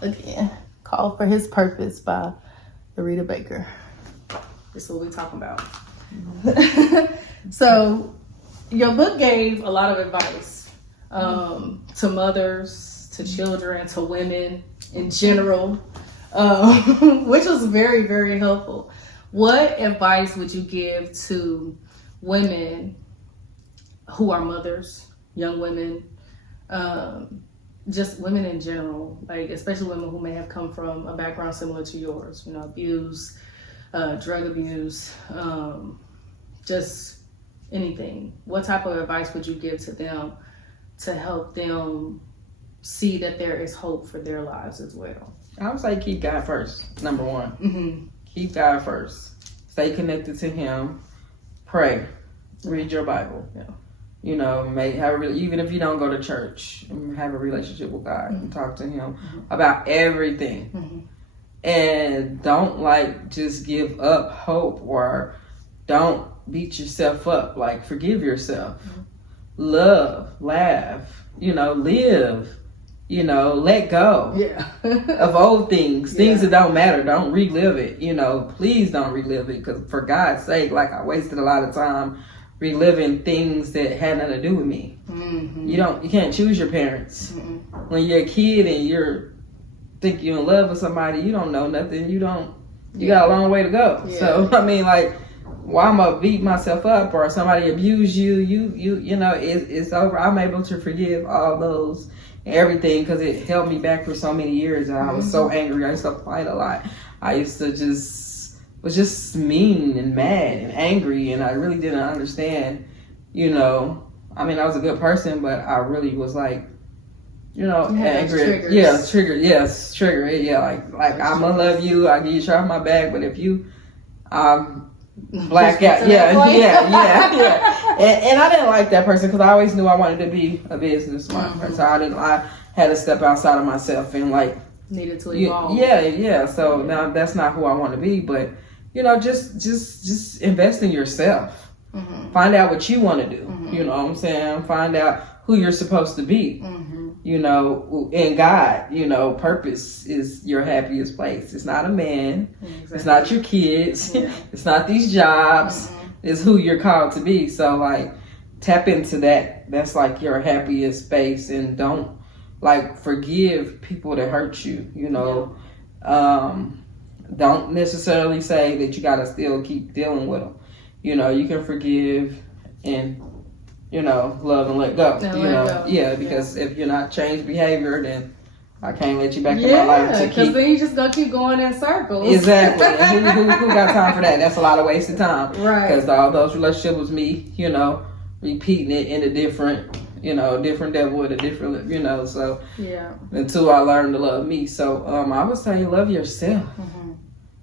Again, Call for His Purpose by Larita Baker. This is what we're talking about. So, your book gave a lot of advice to mothers, to children, to women in general, which was very, very helpful. What advice would you give to women who are mothers, young women, just women in general, like especially women who may have come from a background similar to yours, you know, abuse, drug abuse, just anything? What type of advice would you give to them to help them see that there is hope for their lives as well? I would say keep God first, number one. Mm-hmm. Keep God first. Stay connected to Him. Pray. Read your Bible. Yeah. You know, even if you don't go to church, have a relationship with God and talk to Him about everything. Mm-hmm. And don't just give up hope, or don't beat yourself up. Like, forgive yourself. Mm-hmm. Love, laugh, live, let go of old things, things that don't matter. Don't relive it. Please don't relive it, because for God's sake, like, I wasted a lot of time reliving things that had nothing to do with me. Mm-hmm. You can't choose your parents. Mm-hmm. When you're a kid and you think you're in love with somebody, you don't know nothing. You got a long way to go. Yeah. So I mean, like, why am I beat myself up, or somebody abuse you? It's over. I'm able to forgive all those, everything, because it held me back for so many years. And I was so angry. I used to fight a lot. I used to was just mean and mad and angry, and I really didn't understand. I mean, I was a good person, but I really was like, angry. Triggered. Yes, trigger. Yeah, like I'm gonna love you. I give you a shot on my back, but if you black out, yeah. And I didn't like that person, because I always knew I wanted to be a businessman. Mm-hmm. So I had to step outside of myself and needed to evolve. Yeah. So now that's not who I want to be, but just invest in yourself. Mm-hmm. Find out what you want to do. Mm-hmm. You know what I'm saying? Find out who you're supposed to be. Mm-hmm. In God, purpose is your happiest place. It's not a man. Exactly. It's not your kids. Yeah. It's not these jobs. Mm-hmm. It's who you're called to be. So tap into that. That's your happiest space, and don't forgive people that hurt you. Don't necessarily say that you got to still keep dealing with them. You can forgive and love and let go. Because if you're not changed behavior, then I can't let you back in my life. Because then you just gonna keep going in circles. Exactly. who got time for that? That's a lot of wasted time. Right. Because all those relationships was me, repeating it in a different, different devil with a different, so until I learned to love me. So I would say love yourself. Mm-hmm.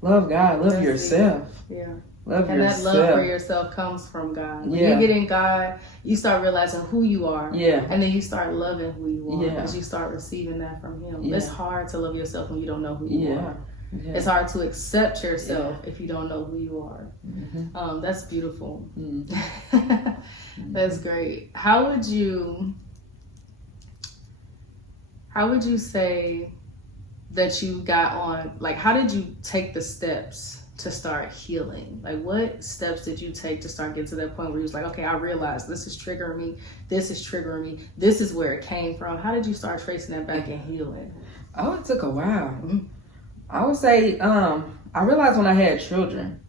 Love God. Love yourself. Yeah. Love and yourself. That love for yourself comes from God. When you get in God, you start realizing who you are. Yeah. And then you start loving who you are, because you start receiving that from Him. Yeah. It's hard to love yourself when you don't know who you are. Yeah. It's hard to accept yourself if you don't know who you are. Mm-hmm. That's beautiful. Mm-hmm. That's great. How would you say that you got on, how did you take the steps to start healing? What steps did you take to start getting to that point where you was okay, I realized this is triggering me, this is where it came from? How did you start tracing that back and healing? Oh, it took a while. Mm-hmm. I would say I realized when I had children,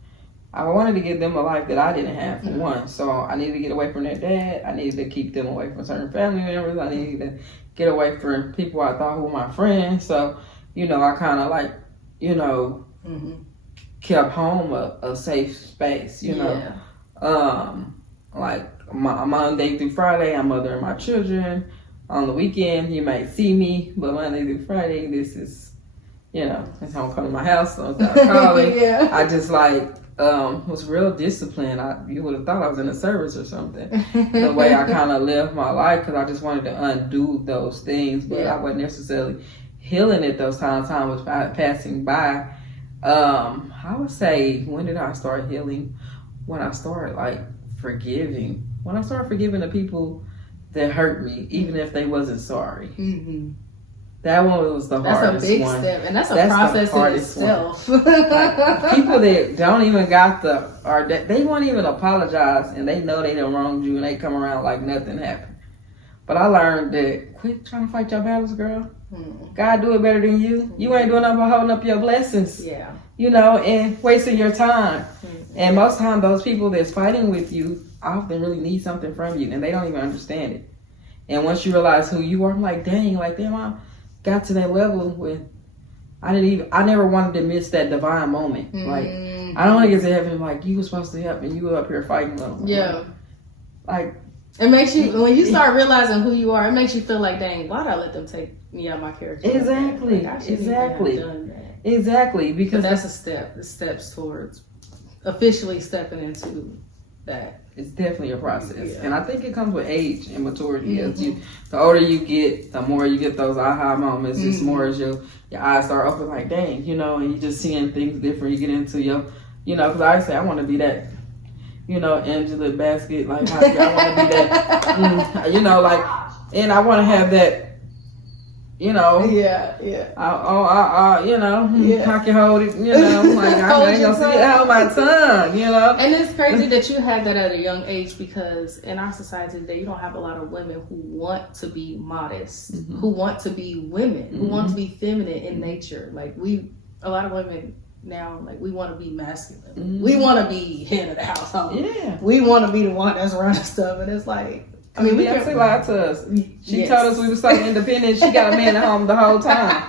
I wanted to give them a life that I didn't have, for one. So I needed to get away from their dad. I needed to keep them away from certain family members. I needed to get away from people I thought who were my friends. So I kind of kept home a safe space, my Monday through Friday, I'm mothering my children. On the weekend, you might see me, but Monday through Friday, this is, that's how I'm coming to my house. So I calling. I just was real disciplined. You would have thought I was in a service or something. The way I kind of lived my life, because I just wanted to undo those things, but I wasn't necessarily healing at those times. Time was passing by. I would say, when did I start healing? When I started forgiving. When I started forgiving the people that hurt me, even if they wasn't sorry. Mm-hmm. That one was the hardest one. That's a big step, and that's a process in itself. Like, people that don't even they won't even apologize, and they know they done wronged you, and they come around like nothing happened. But I learned that quit trying to fight your battles, girl. God do it better than you. You ain't doing nothing but holding up your blessings. Yeah. You know, and wasting your time. And most time, those people that's fighting with you often really need something from you, and they don't even understand it. And once you realize who you are, I'm like, damn, I got to that level where I never wanted to miss that divine moment. Like, I don't want to get to heaven like, you were supposed to help me, you were up here fighting with them. Yeah. Like, it makes you, when you start realizing who you are, it makes you feel like, dang, why did I let them take me out of my character? Exactly. Like, I shouldn't even have done that. Exactly. Because that's a step. The steps towards officially stepping into that. It's definitely a process. Yeah. And I think it comes with age and maturity. As the older you get, the more you get those aha moments. It's more as your eyes start open, like, dang, you know, and you just seeing things different. You get into your, you know, because I say I want to be that, you know, Angela Basket, like, I want to be that, you know, like, and I want to have that, you know. Yeah. You know, I can hold it, you know, like, I ain't gonna see it out my tongue, you know. And it's crazy that you had that at a young age, because in our society today, you don't have a lot of women who want to be modest, who want to be women, who want to be feminine in nature. Like, a lot of women now, like, we want to be masculine. We want to be head of the household. Yeah. We want to be the one that's running stuff, and it's like, I mean, we can't lie to us. She told us we were so independent. She got a man at home the whole time,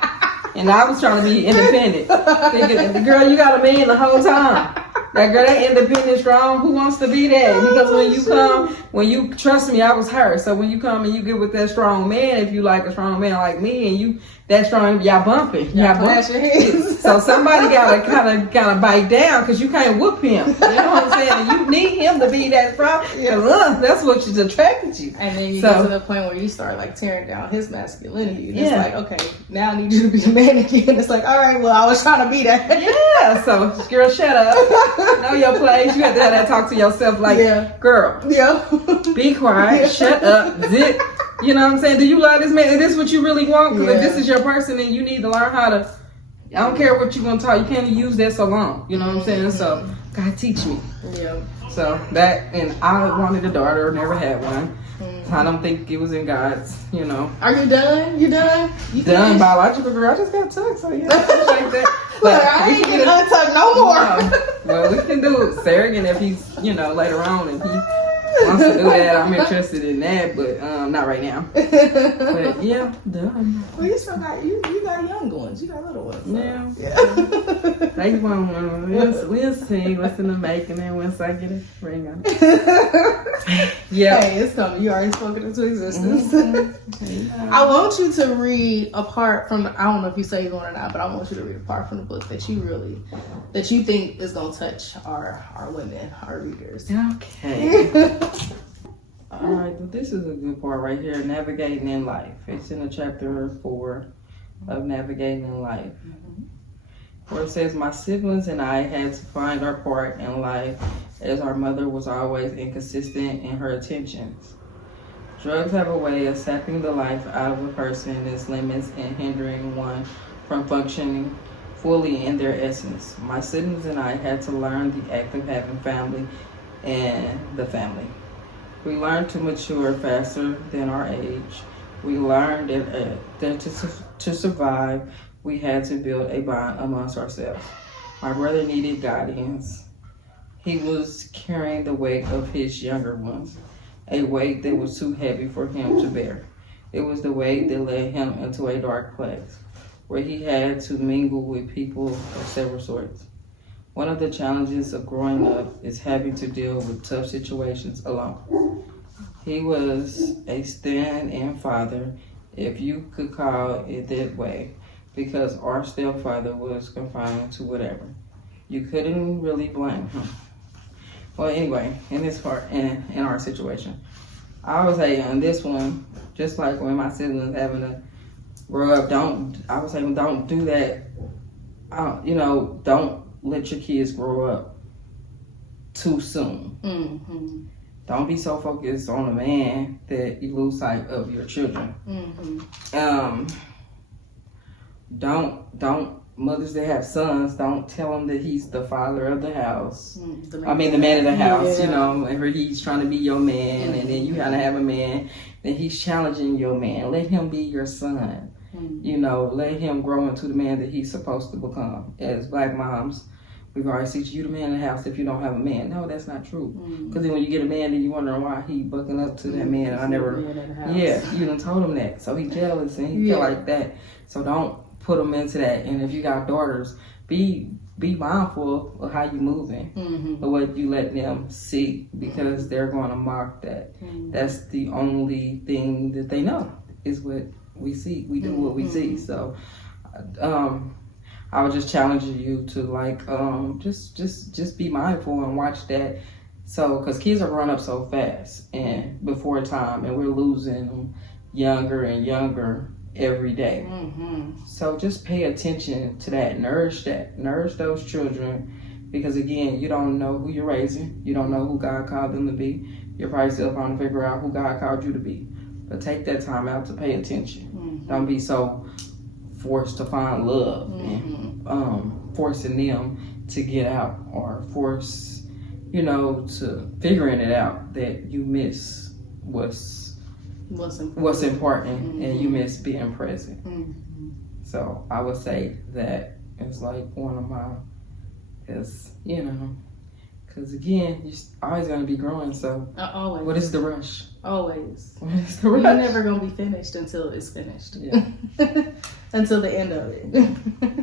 and I was trying to be independent. Thinking, girl, you got a man the whole time. That girl, that independent, strong. Who wants to be that? Because when you trust me, I was her. So when you come and you get with that strong man, if you like a strong man like me, and you that strong, y'all bumping. Y'all bumping. So somebody gotta kind of bite down, because you can't whoop him. You know what I'm saying? And you need him to be that strong, because that's what she's attracted to you. And then you get to the point where you start like tearing down his masculinity. And it's like, okay, now I need you to be a man again. It's like, all right, well, I was trying to be that. Yeah. So girl, shut up. Know your place. You have to have that talk to yourself, like, girl. Yeah. Be quiet. Shut up. Zip. You know what I'm saying? Do you love this man? Is this what you really want? Because if this is your person, then you need to learn how to. I don't care what you're gonna talk. You can't use that so long. You know what I'm saying? So God teach me. Yeah. So that, and I wanted a daughter, never had one. I don't think it was in God's. You know. Are you done? You done? You done biological girl? I just got tucked, so yeah, like that. But I ain't getting untucked no more. Well, we can do surrogate if he's, you know, later on, if he wants to do that. I'm interested in that, but not right now. But yeah, done. Well, you still got you got young ones, you got little ones. So. Yeah. They want one. We'll see what's in the making, and once I get a ring on. Yeah. Hey, it's coming. You already spoken into existence. I want you to read a part from. I don't know if you say you're going or not, but I want you to read a part from the book that you think is gonna touch our women, our readers. Okay. All right, this is a good part right here, Navigating in Life. It's in the chapter 4 of Navigating in Life, where it says, my siblings and I had to find our part in life, as our mother was always inconsistent in her attentions. Drugs have a way of sapping the life out of a person, its limits, and hindering one from functioning fully in their essence. My siblings and I had to learn the act of having family and the family. We learned to mature faster than our age. We learned that to survive, we had to build a bond amongst ourselves. My brother needed guidance. He was carrying the weight of his younger ones, a weight that was too heavy for him to bear. It was the weight that led him into a dark place, where he had to mingle with people of several sorts. One of the challenges of growing up is having to deal with tough situations alone. He was a stand-in father, if you could call it that way, because our stepfather was confined to whatever. You couldn't really blame him. Well, anyway, in this part, in our situation, I would say on this one, just like when my siblings having to grow up, don't do that. Don't let your kids grow up too soon. Don't be so focused on a man that you lose sight of your children. don't mothers that have sons, don't tell him that he's the father of the house. The man of the house, you know, and he's trying to be your man, and then you kind of have a man, then he's challenging your man. Let him be your son. You know, let him grow into the man that he's supposed to become. As Black moms, we've always teach you the man in the house if you don't have a man. No, that's not true. Because then when you get a man, then you wondering why he bucking up to that man. I never, you done told him that. So he jealous and he feel like that. So don't put him into that. And if you got daughters, be mindful of how you moving, of what you let them see, because they're going to mock that. That's the only thing that they know is what we see. We do what we see. So I would just challenge you to like just be mindful and watch that. So because kids are growing up so fast and before time, and we're losing them younger and younger every day. So just pay attention to that. Nourish those children, because again, you don't know who you're raising. You don't know who God called them to be. You're probably still trying to figure out who God called you to be. But take that time out to pay attention. Don't be so forced to find love and forcing them to get out, or force, you know, to figuring it out that you miss what's important and you miss being present. So I would say that it's like one of my, because you know, because again, you're always going to be growing. So always. What is the rush? Always. What is the rush? You're never going to be finished until it's finished. Until the end of it.